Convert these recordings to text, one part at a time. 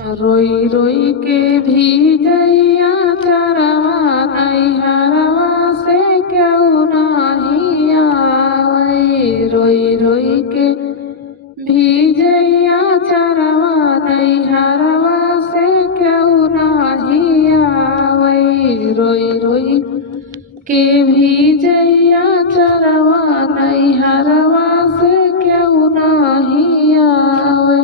रोई रोई के भीजैया चरवा नैहरवा से क्यों नहीं आवे। रोई रोई के भीजैया चरवा नैहरवा से क्यों नहीं आवे। रोई रोई के भीजैया चरवा नैहरवा से क्यों नहीं आवे।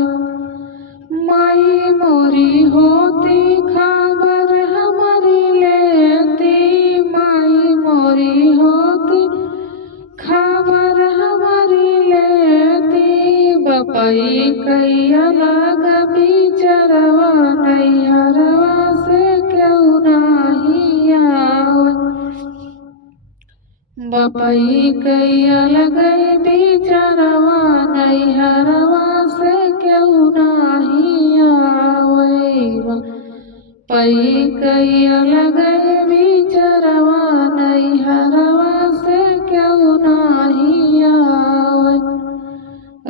माई मोरी होती खबर हमारी लेती, माई मोरी होती खबर हमारी लेती। बपई कैया लग बिचरवा नैहरवा से क्यों नहीं आवे। बपई कैया लग बिचरवा नैहरवा से क्यों नहीं आवे। पई कैया लग बिचरवा नैहरवा से क्यों नहीं आवे।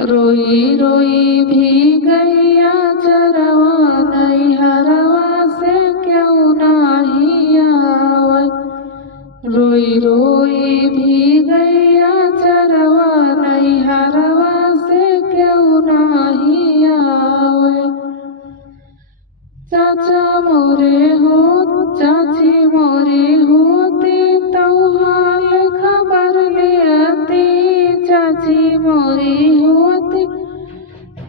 रोई रोई भी गैया चरवा नैहरवा से क्यों नहीं आवे। रोई रोई भी गैया चरवा नैहरवा से क्यों नहीं आवे। चाचा मोरे हो चाची मोरे होती तो हाल खबर लेती। चाची मोरी होती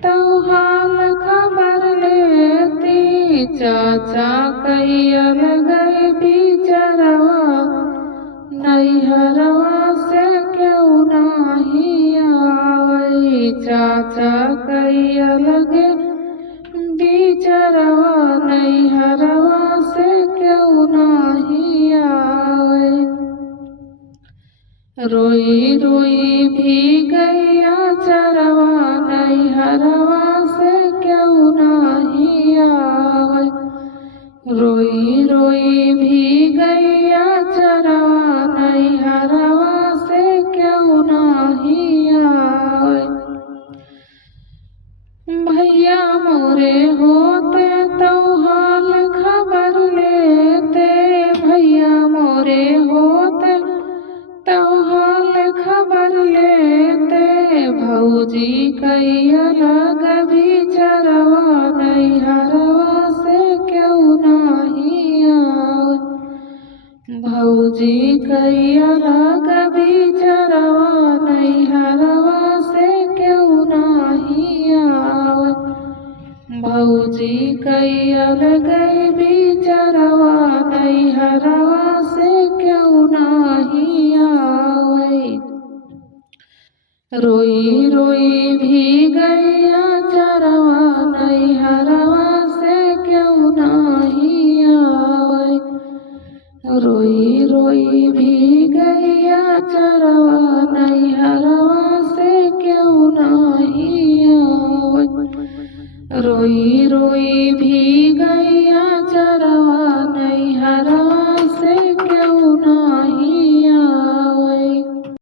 तो हाल खबर लेती। चाचा कैया लगे बिचरवा नैहरवा से क्यों नहीं आवे। चाचा कैया लगे बिचरवा नैहरवा से क्यों नहीं आवे। रोई रोई भी गैया चरवा नैहरवा से क्यों नहीं आवे। रोई रोई भी गैया चरवा नैहरवा से क्यों नहीं आवे। भैया मोरे होते तो हाल खबर लेते। भैया मोरे होते तो हाल खबर लेते। भौजी कैया लग बिचरवा नैहरवा से क्यों नहीं आवे। भौजी कैया लग बिचरवा नैहरवा से क्यों नहीं आवे। भौजी कैया लग बिचरवा नैहरवा से क्यों नहीं आवे। रोई रोई भी गैया चरवा नैहरवा से क्यों नहीं आवे। रोई रोई भी गैया चरवा नैहरवा से क्यों नहीं आवे। रोई रोई भी गैया